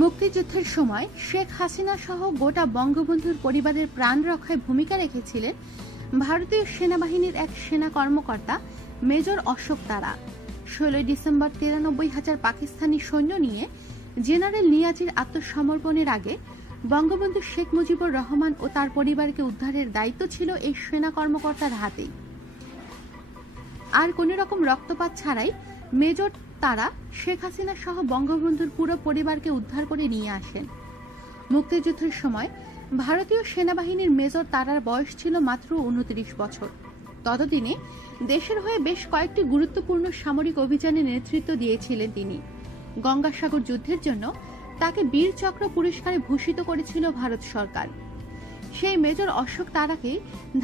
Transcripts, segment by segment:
মুক্তিযুদ্ধের সময় শেখ হাসিনা সহ গোটা বঙ্গবন্ধুর পরিবারের প্রাণ রক্ষায় ভূমিকা রেখেছিলেন ভারতীয় সেনাবাহিনীর এক সেনা কর্মকর্তা মেজর অশোক তারা। 16 ডিসেম্বর 93,000 পাকিস্তানি সৈন্য নিয়ে জেনারেল নিয়াজির আত্মসমর্পণের আগে বঙ্গবন্ধু শেখ মুজিবুর রহমান ও তার পরিবারকে উদ্ধারের দায়িত্ব ছিল এই সেনা কর্মকর্তার হাতেই। আর কোন রকম রক্তপাত ছাড়াই মেজর তারা শেখ হাসিনা সহ বঙ্গবন্ধুর পুরো পরিবারকে উদ্ধার করে নিয়ে আসেন। মুক্তিযুদ্ধের সময় ভারতীয় সেনাবাহিনীর মেজর তারার বয়স ছিল মাত্র 29 বছর। ততদিনে দেশের হয়ে বেশ কয়েকটি গুরুত্বপূর্ণ সামরিক অভিযানে নেতৃত্ব দিয়েছিলেন তিনি। গঙ্গাসাগর যুদ্ধের জন্য তাকে বীর চক্র পুরস্কারে ভূষিত করেছিল ভারত সরকার। সেই মেজর অশোক তারাকে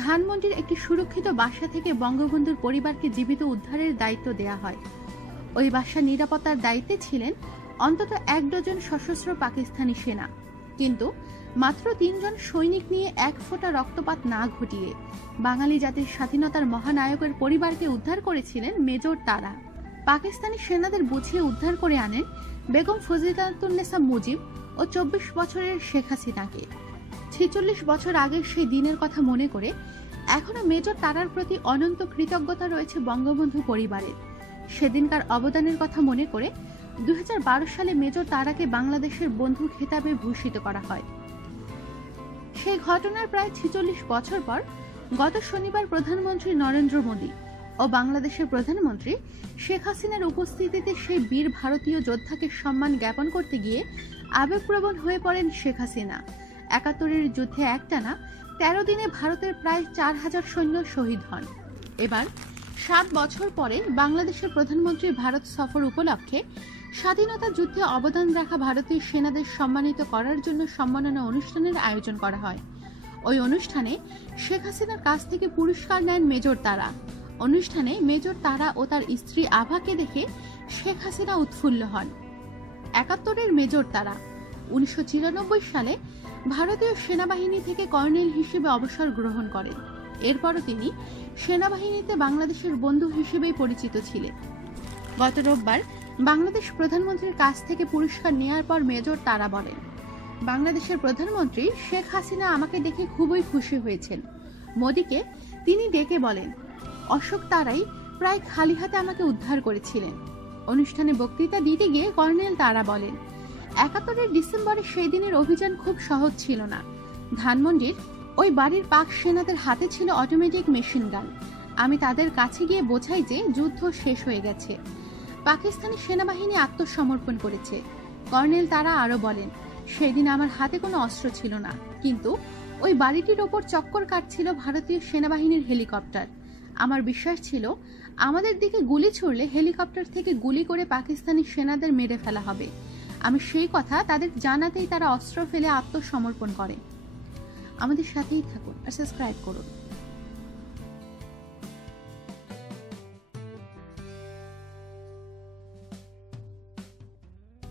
ধানমন্ডির একটি সুরক্ষিত বাসা থেকে বঙ্গবন্ধুর পরিবারকে জীবিত উদ্ধারের দায়িত্ব দেয়া হয়। ওই বাসার নিরাপত্তার দায়িত্বে ছিলেন অন্তত 1 ডজন সশস্ত্র পাকিস্তানি সেনা। কিন্তু মাত্র 3 জন সৈনিক নিয়ে এক ফোঁটা রক্তপাত না ঘটিয়ে বাঙালি জাতির স্বাধীনতার মহানায়কের পরিবারকে উদ্ধার করেছিলেন মেজর তারা। পাকিস্তানি সেনাদের বুঝিয়ে উদ্ধার করে আনেন বেগম ফজিলাতুন্নেসা মুজিব ও 24 বছরের শেখ হাসিনাকে। 46 বছর আগের সেই দিনের কথা মনে করে এখনো মেজর তারার প্রতি অনন্ত কৃতজ্ঞতা রয়েছে বঙ্গবন্ধু পরিবারের। সেদিনকার অবদানের কথা মনে করে 2012 সালে মেজর তারাকে বাংলাদেশের বন্ধু খেতাবে ভূষিত করা হয়। সেই ঘটনার প্রায় 46 বছর পর গত শনিবার প্রধানমন্ত্রী নরেন্দ্র মোদী ও বাংলাদেশের প্রধানমন্ত্রী শেখ হাসিনার উপস্থিতিতে সেই বীর ভারতীয় যোদ্ধাকে সম্মান জ্ঞাপন করতে গিয়ে আবেগপ্রবণ হয়ে পড়েন শেখ হাসিনা। 71-এর যুদ্ধে একটানা 13 দিনে ভারতের প্রায় 4000 সৈন্য শহীদ হন। এবার 7 বছর পরে বাংলাদেশের প্রধানমন্ত্রীর ভারত সফর উপলক্ষে স্বাধীনতা যুদ্ধে অবদান রাখা ভারতীয় সেনাদের সম্মানিত করার জন্য সম্মাননা অনুষ্ঠানের আয়োজন করা হয়। ওই অনুষ্ঠানে শেখ হাসিনার কাছ থেকে পুরস্কার নেন মেজর তারা। অনুষ্ঠানে মেজর তারা ও তার স্ত্রী আভাকে দেখে শেখ হাসিনা উৎফুল্ল হন। 71-এর মেজর তারা 1994 সালে ভারতীয় সেনাবাহিনী থেকে কর্নেল হিসেবে অবসর গ্রহণ করেন। এরপরও তিনি সেনাবাহিনীতে বাংলাদেশের বন্ধু হিসেবেই পরিচিত ছিলেন। গত রোববার বাংলাদেশ প্রধানমন্ত্রীর কাছ থেকে পুরস্কার নেওয়ার পর মেজর তারা বলেন, বাংলাদেশের প্রধানমন্ত্রী শেখ হাসিনা আমাকে দেখে খুবই খুশি হয়েছেন। মোদীকে তিনি ডেকে বলেন, অশোক তারাই প্রায় খালি হাতে আমাকে উদ্ধার করেছিলেন। অনুষ্ঠানে বক্তৃতা দিতে গিয়ে কর্নেল তারা বলেন, 71-এর ডিসেম্বরে সেই দিনের অভিযান খুব সহজ ছিল না। ধানমন্ডির ওই বাড়ির পাক সেনাদের হাতে ছিল অটোমেটিক মেশিন গান। আমি তাদের কাছে গিয়ে বোঝাই যে যুদ্ধ শেষ হয়ে গেছে, পাকিস্তানি সেনাবাহিনী আত্মসমর্পণ করেছে। কর্নেল তারা আরো বলেন, সেই দিন আমার হাতে কোনো অস্ত্র ছিল না, কিন্তু ওই বাড়িটির ওপর চক্কর কাটছিল ভারতীয় সেনাবাহিনীর হেলিকপ্টার। আমার বিশ্বাস ছিল আমাদের দিকে গুলি ছুড়লে হেলিকপ্টার থেকে গুলি করে পাকিস্তানি সেনাদের মেরে ফেলা হবে। আমি সেই কথা তাদের জানাতেই তারা অস্ত্র ফেলে আত্মসমর্পণ করে। আমাদের সাথেই থাকুন আর সাবস্ক্রাইব করুন।